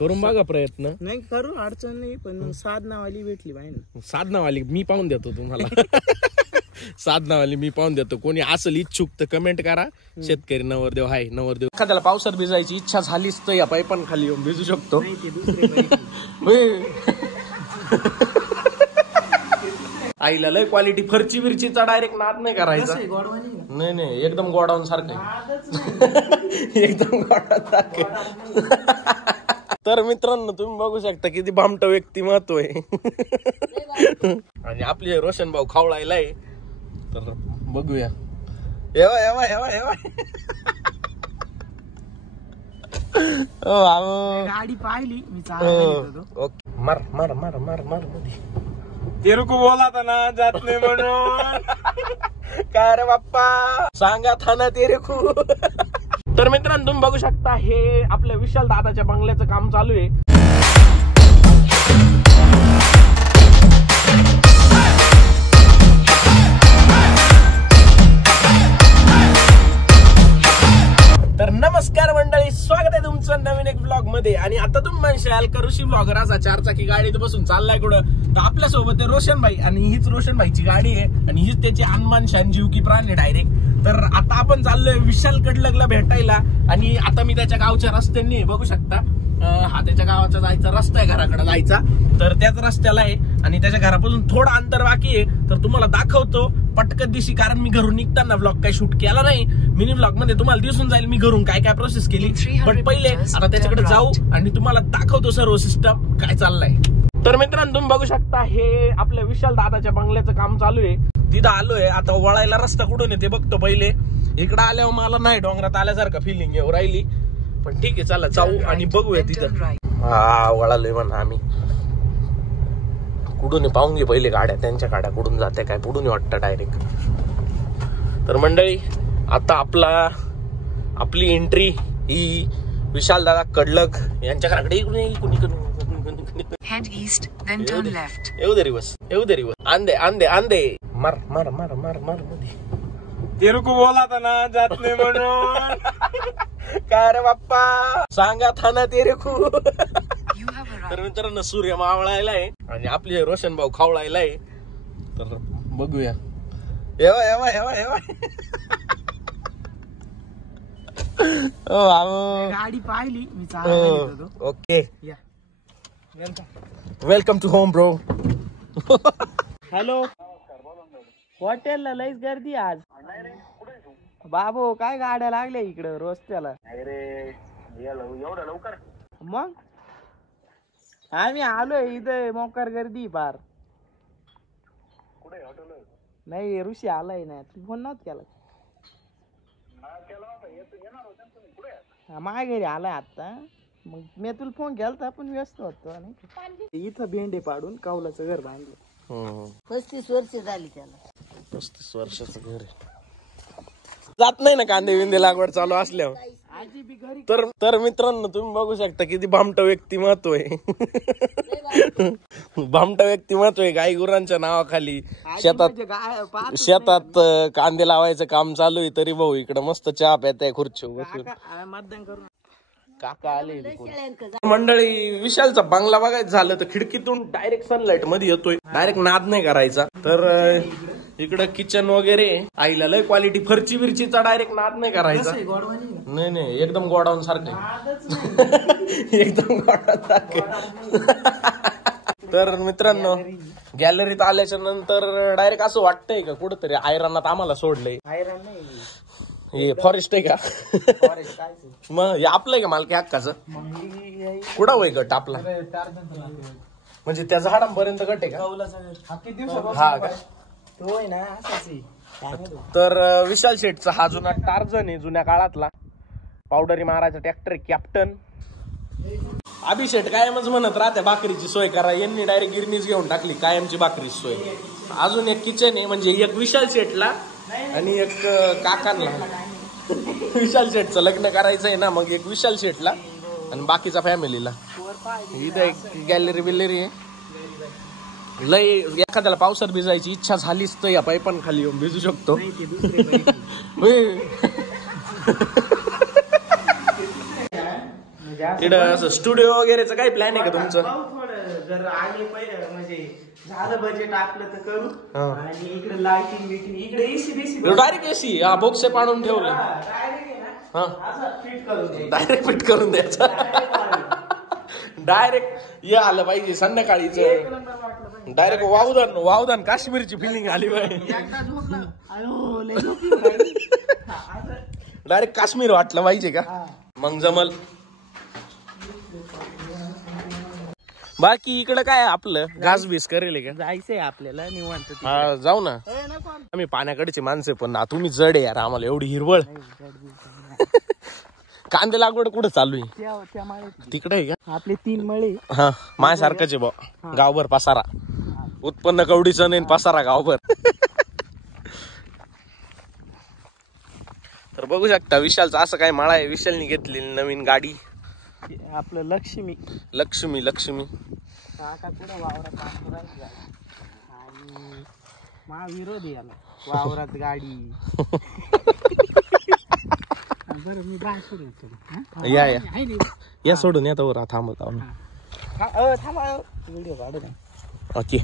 करून बघा प्रयत्न. नाही करू अडचण नाही, पण मग साधनावाली भेटली पाहिजे. साधनावाली मी पाहून देतो तुम्हाला. साधनावाली मी पाहून देतो. कोणी असेल इच्छुक तर कमेंट करा. शेतकरी नवरदेव हाय नवरदेव. एखाद्याला पावसात भिजायची इच्छा झालीच तर या पाईपान खाली येऊन भिजू शकतो. आईला लय क्वालिटी. फरची बिरचीचा डायरेक्ट नाद नाही करायचा. नाही नाही एकदम गोडाऊन सारखं. एकदम गोडाऊन सारखं. तर मित्रांनो तुम्ही बघू शकता किती भामट व्यक्तिमत्व आहे. आणि आपले रोशन भाऊ खावळायलाय. तर बघूया. एवा एवा एवा एवा. गाडी पाहिली मी. ओके मार मार मार मार मार मध्ये. तेरे को बोला था ना जात नाही म्हणून. काय रे बाप्पा सांगा था ना तेरे को. तर मित्रांनो तुम्ही बघू शकता हे आपल्या विशाल दादाच्या बंगल्याचं काम चालू आहे. तर नमस्कार मंडळी, स्वागत आहे तुमचं नवीन एक ब्लॉग मध्ये. आणि आता तुम्ही म्हणशाल करुषी ब्लॉगर असा 4चाकी गाडीत बसून चाललाय कुठं. तर आपल्या सोबत आहे रोशन भाई आणि हीच रोशन भाईची गाडी आहे आणि हीच त्याची अनमान शान जीव की प्राण आहे डायरेक्ट. तर आता आपण चाललोय विशाल कडलगला भेटायला. आणि आता मी त्याच्या गावच्या रस्त्याने बघू शकता. हा त्याच्या गावाचा जायचा रस्ता आहे घराकडे जायचा. तर त्याच रस्त्याला आहे आणि त्याच्या घरापासून थोडं अंतर बाकी आहे. तर तुम्हाला दाखवतो पटकन दिशी, कारण मी घरून निघताना व्लॉग काही शूट केला नाही. मिनी व्लॉग मध्ये तुम्हाला दिसून जाईल मी घरून काय काय प्रोसेस केली. पण पहिले आता त्याच्याकडे जाऊ आणि तुम्हाला दाखवतो सर्व सिस्टम काय चाललंय. तर मित्रांनो तुम्ही बघू शकता हे आपल्या विशाल दादाच्या बंगल्याचं काम चालू आहे. तिथं आलोय. आता वळायला रस्ता कुठून आहे ते बघतो पहिले. इकडं आल्यावर मला नाही डोंगरात आल्यासारखं फिलिंग येऊ राहिली. पण ठीक आहे चला जाऊ आणि बघूया तिथं. हा वळालोय म्हणा आम्ही. कुठून पाहून घे पहिले गाड्या, त्यांच्या गाड्या कुठून जाते काय पुढून वाटतं डायरेक्ट. तर मंडळी आता आपली एंट्री ही विशाल दादा कडलग यांच्या घराकडे. Head east, then turn left. येऊ दे रिवर्स, येऊ दे रिवर्स. आंदे आंदे आंदे मार मार मार मार मार मध्ये. तेरे को बोला था ना जात नाही म्हणून. काय रे बाप्पा सांगा था ना तेरे को. You have arrived. तर मित्रांनो सूर्य मावळायलाय आणि आपले रोशन भाऊ खावळायलाय. तर बघूया. एवा एवा एवा एवा. गाडी पाहिली मी. Okay welcome to home bro. Hello. हॉटेलला लईच गर्दी आज. बाबू काय गाड्या लागल्या इकडं रस्त्याला. एवढं लवकर मग आम्ही आलोय इथं मोकार गर्दी पार. नाही ऋषी आलाय ना. तू फोन नव्हता केला. माझ्या घरी आलाय आता. मग मी तुला फोन केलता पण व्यस्त होतो. इथं भेंडे पाडून कावलाचं घर बांधलं. 35 वर्ष झाली त्याला. 35 वर्षाचं घर आहे. जात नाही ना कांदे बिंदे लागवड चालू असल्यावर. तर मित्रांनो तुम्ही बघू शकता किती भामट व्यक्तिमत्व आहे. भामट व्यक्तिमत्व आहे. गाई गुरांच्या नावाखाली शेतात कांदे लावायचं काम चालू आहे. तरी भाऊ इकडे मस्त चहा प्याताय खुर्चीवर बसून. मतदान करून काका आले. मंडळी विशालचा बंगला बघायचं झालं तर खिडकीतून डायरेक्ट सनलाइट मध्ये येतोय. डायरेक्ट नाद नाही करायचा. तर इकडं किचन वगैरे. आईला लय क्वालिटी. फरची बिरचीचा डायरेक्ट नाद नाही करायचा. नाही नाही एकदम गोडाऊन सारखं. एकदम गोडाऊन सारखं. तर मित्रांनो गॅलरीत आल्याच्या नंतर डायरेक्ट असं वाटतंय का कुठंतरी आयरनात आम्हाला सोडलंय. हे फॉरेस्ट आहे का. मग हे आपलंय का मालकी हक्काचं. कुठं होय गट आपला. म्हणजे त्या झाडांपर्यंत गट आहे का. हा का. तर विशाल शेठचा हा जुना टार्झन आहे. जुन्या काळातला पावडरी मारायचा ट्रॅक्टर आहे. कॅप्टन अभिषेक कायमच म्हणत राहते भाकरीची सोय करा. यांनी डायरेक्ट गिरणीच घेऊन टाकली कायमची भाकरीची सोय. अजून एक किचन आहे. म्हणजे एक विशाल शेठला आणि एक काकांना. विशाल शेठचं लग्न करायचं आहे ना, मग एक विशाल शेठला आणि बाकीचा फॅमिलीला. इथं एक गॅलरी बिल्लरी आहे. लय एखाद्याला पावसात भिजायची इच्छा झालीच तर या पाईपान खाली येऊन भिजू शकतो. इकडं असं स्टुडिओ वगैरेचं काय प्लॅन आहे का तुमचं? थोडं जर आले पहिले म्हणजे झालं बजेट आपलं तर करू. आणि इकडे लाइटिंग बिटिंग इकडे एसी बीसी डायरेक्ट एसी हा बॉक्स पाडून ठेवलं. डायरेक्ट फिट करून द्यायचं. डायरेक्ट ये आलं पाहिजे संध्याकाळीच. डायरेक्ट वावदान काश्मीरची फिलिंग आली पाहिजे. डायरेक्ट काश्मीर वाटलं पाहिजे का? मग जमल. बाकी इकडं काय आपलं घास बीस करेल का? जायचंय आपल्याला निवांत. हा जाऊ ना. आम्ही पाण्याकडचे माणसं पण ना तुम्ही जड आहे यार आम्हाला एवढी हिरवळ. कांदे लागवड कुठं चालू आहे? तिकडे आहे का? आपले 3 मळे. हा माझ्यासारखंच आहे बा. गावभर पसारा. उत्पन्न कवडीचं नाही पसारा गावभर. तर बघू शकता विशालचं असं काय मळा आहे. विशालनी घेतलेली नवीन गाडी आपलं लक्ष्मी. काका पुढे वावरात आणि महाविरोधी याला वावरात गाडी. बरं मी बाय सोडून या सोडून येतो वर थांबत थांबा व्हिडिओ काढू. ओके.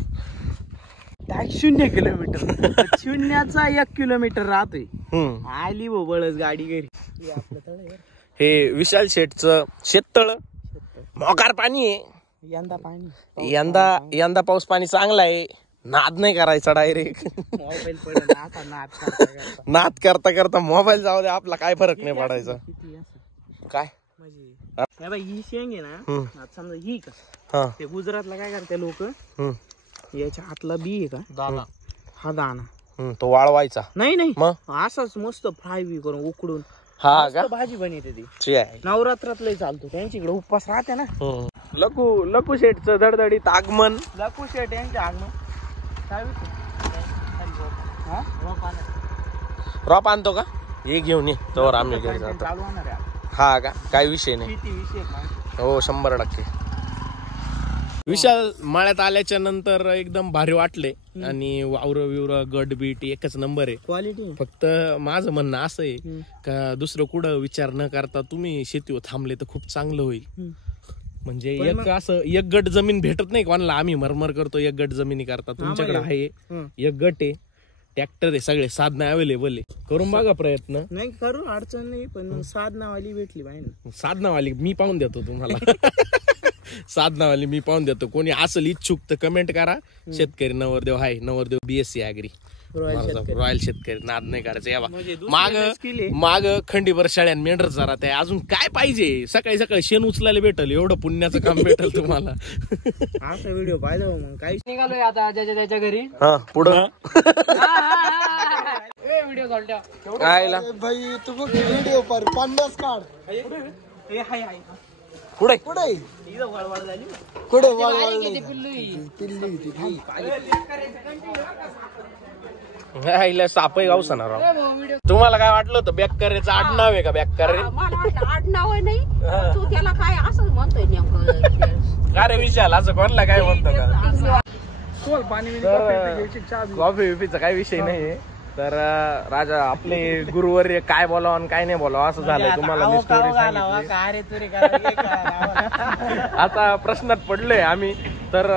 0 किलोमीटर. 0चा 1 किलोमीटर राहतोय. आली बळच गाडी घरी. हे विशाल शेठचं शेततळ. मोकार पाणी आहे यंदा पाऊस पाणी चांगला आहे. नाद नाही करायचा डायरेक्ट. नाद करता मोबाईल जाऊ दे आपला काय फरक नाही पडायचा. काय ही शेंग आहे ना समजा ही का ते गुजरातला काय करते लोक याच्या हातला बी आहे का दाना. हा दाना तो वाळवायचा नाही मग असाच मस्त फ्राय बी करून उकडून हा का भाजी बनवते ती. नवरात्रात लय चालतो त्यांच्याकडे उपवास राहते ना. लकू शेठचं धडधडीत आगमन. लकू शेठ यांचे आगमन काय रॉप आणतो का? हे घेऊन ये तर आम्ही घरी जातो. चालू होणार आहे. हा का काय विषय नाही. किती विषय हो 100%. विशाल मळ्यात आल्याच्या नंतर एकदम भारी वाटले. आणि वावर गट बीट एकच नंबर आहे. क्वालिटी. फक्त माझं म्हणणं असं आहे का दुसरं कुठं विचार न करता तुम्ही शेतीवर थांबले तर खूप चांगलं होईल. म्हणजे एक गट जमीन भेटत नाही कोणाला. आम्ही मरमर करतो एक गट जमिनी करता. तुमच्याकडे आहे एक गट आहे. ट्रॅक्टर आहे सगळे साधनं अवेलेबल आहे. करून बघा प्रयत्न. नाही करू अडचण नाही पण साधनावाली भेटली पाहिजे. साधनावाली मी पाहून देतो तुम्हाला. साधनावाली मी पाहून देतो. कोणी असेल इच्छुक तर कमेंट करा. शेतकरी नवरदेव हाय. नवरदेव BSc ऍग्री रॉयल शेतकरी. नाद नाही करायचं. या माग खंडीभर शाळ्यान मेंढर जरा ते अजून काय पाहिजे. सकाळी शेण उचलायला भेटल एवढं पुण्याचं काम भेटल तुम्हाला. असा व्हिडिओ पाहिजे मग काही निघालोय आता त्याच्या घरी. हा पुढं व्हिडिओ चालत्या काय भाई तू बघ व्हिडिओ पर 50 काढ. पुढे सापही गावसणार. तुम्हाला काय वाटलं होतं बॅककरेचं आडनाव आहे का? बॅककरे आडनाव नाही तू त्याला काय असं म्हणतोय नेमकं. का रे विशाल असं कोणला काय म्हणतो का? पाणी कॉफी विफीचा काही विषय नाही. तर राजा आपले गुरुवर्य काय बोलावं आणि काय नाही बोलावं असं झालंय. तुम्हाला मी स्टोरी सांगितली. आता प्रश्नात पडलोय आम्ही. तर